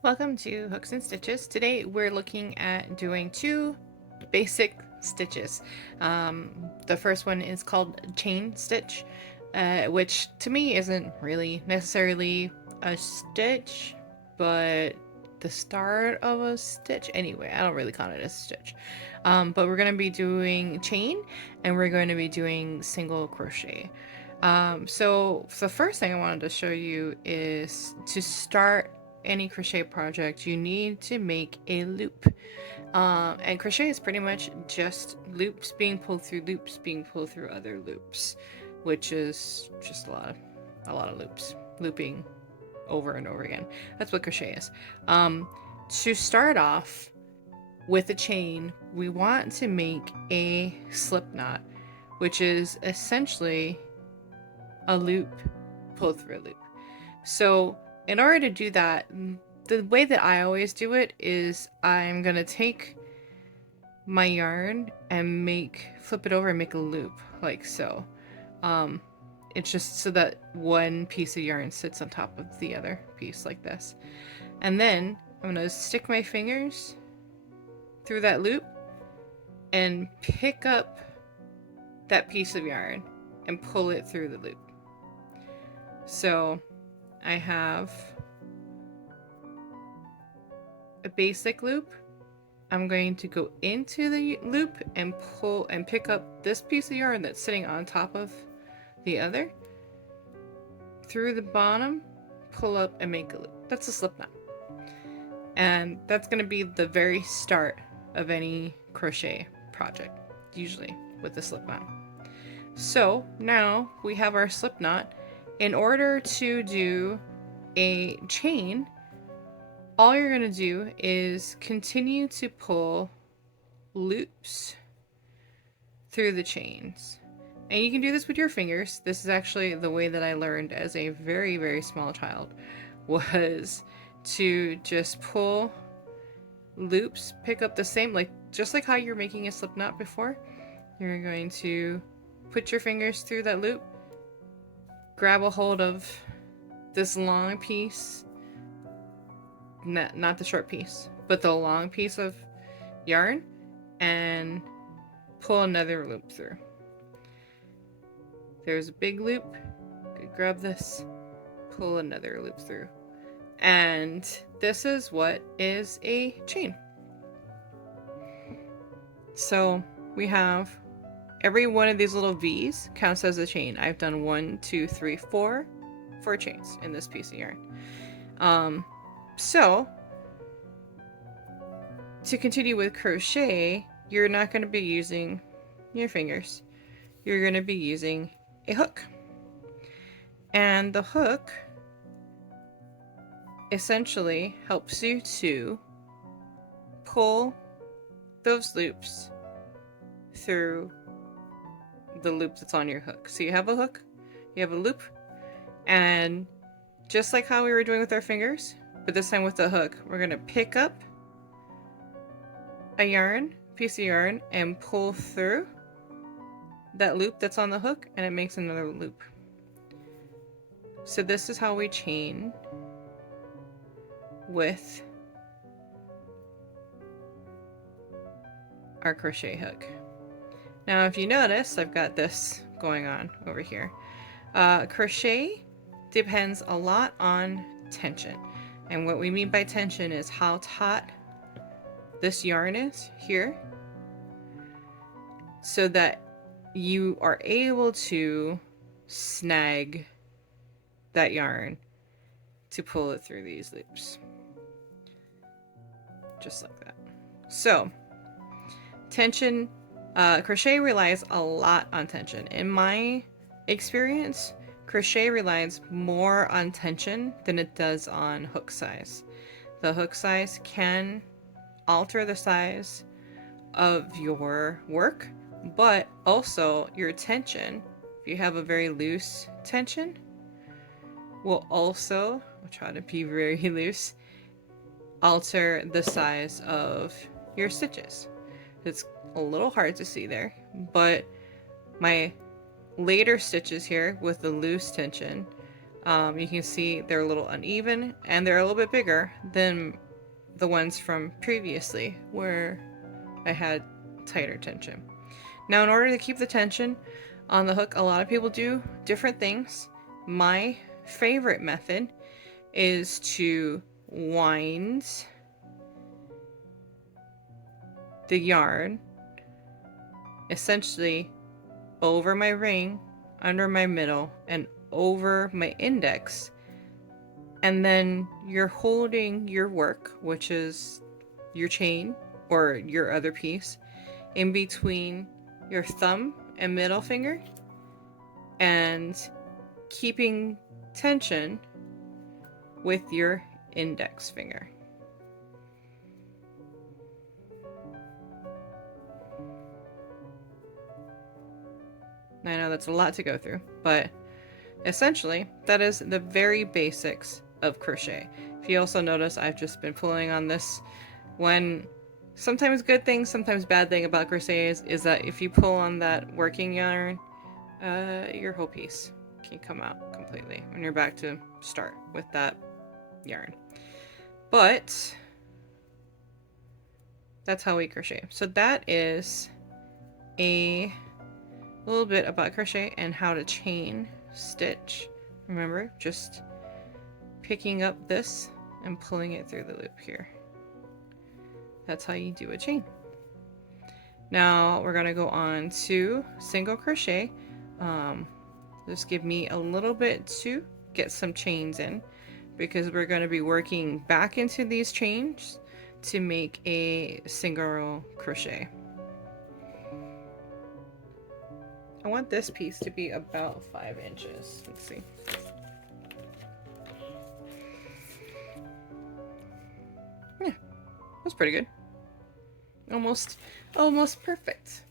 Welcome to Hooks and Stitches. Today we're looking at doing two basic stitches. The first one is called chain stitch, which to me isn't really necessarily a stitch, but the start of a stitch. Anyway, I don't really count it as a stitch. But we're going to be doing chain and we're going to be doing single crochet. So the first thing I wanted to show you is to start any crochet project, you need to make a loop. And crochet is pretty much just loops being pulled through loops being pulled through other loops, which is just a lot of loops, looping over and over again. That's what crochet is. To start off with a chain, we want to make a slip knot, which is essentially a loop pulled through a loop. So in order to do that, the way that I always do it is I'm gonna take my yarn and flip it over and make a loop like so. It's just so that one piece of yarn sits on top of the other piece like this. And then I'm gonna stick my fingers through that loop and pick up that piece of yarn and pull it through the loop. So I have a basic loop. I'm going to go into the loop and pull and pick up this piece of yarn that's sitting on top of the other, through the bottom, pull up and make a loop. That's a slip knot. And that's going to be the very start of any crochet project, usually with a slip knot. So now we have our slip knot. In order to do a chain, all you're going to do is continue to pull loops through the chains. And you can do this with your fingers. This is actually the way that I learned as a very, very small child, was to just pull loops, pick up the same, just like how you're making a slip knot before. You're going to put your fingers through that loop, grab a hold of this long piece, not the short piece, but the long piece of yarn, and pull another loop through. There's a big loop, grab this, pull another loop through. And this is what is a chain. So we have every one of these little V's counts as a chain. I've done 1, 2, 3, 4 chains in this piece of yarn. So to continue with crochet, you're not going to be using your fingers. You're going to be using a hook. And the hook essentially helps you to pull those loops through the loop that's on your hook. So you have a hook, you have a loop, and just like how we were doing with our fingers, but this time with the hook, we're going to pick up a piece of yarn, and pull through that loop that's on the hook, and it makes another loop. So this is how we chain with our crochet hook. Now if you notice, I've got this going on over here. Crochet depends a lot on tension, and what we mean by tension is how taut this yarn is here, so that you are able to snag that yarn to pull it through these loops. Just like that. So tension, crochet relies a lot on tension. In my experience, crochet relies more on tension than it does on hook size. The hook size can alter the size of your work, but also your tension, if you have a very loose tension, will also, I'll try to be very loose, alter the size of your stitches. It's a little hard to see there, but my later stitches here with the loose tension, You can see they're a little uneven and they're a little bit bigger than the ones from previously where I had tighter tension. Now, in order to keep the tension on the hook, a lot of people do different things. My favorite method is to wind the yarn essentially over my ring, under my middle, and over my index, and then you're holding your work, which is your chain or your other piece, in between your thumb and middle finger, and keeping tension with your index finger. I know that's a lot to go through, but essentially that is the very basics of crochet. If you also notice, I've just been pulling on this. When sometimes good thing, sometimes bad thing about crochet is that if you pull on that working yarn, your whole piece can come out completely when you're back to start with that yarn. But that's how we crochet. So that is a little bit about crochet and how to chain stitch. Remember, just picking up this and pulling it through the loop here. That's how you do a chain. Now we're gonna go on to single crochet. Just give me a little bit to get some chains in, because we're going to be working back into these chains to make a single crochet. I want this piece to be about 5 inches. Let's see. Yeah, that's pretty good. Almost perfect.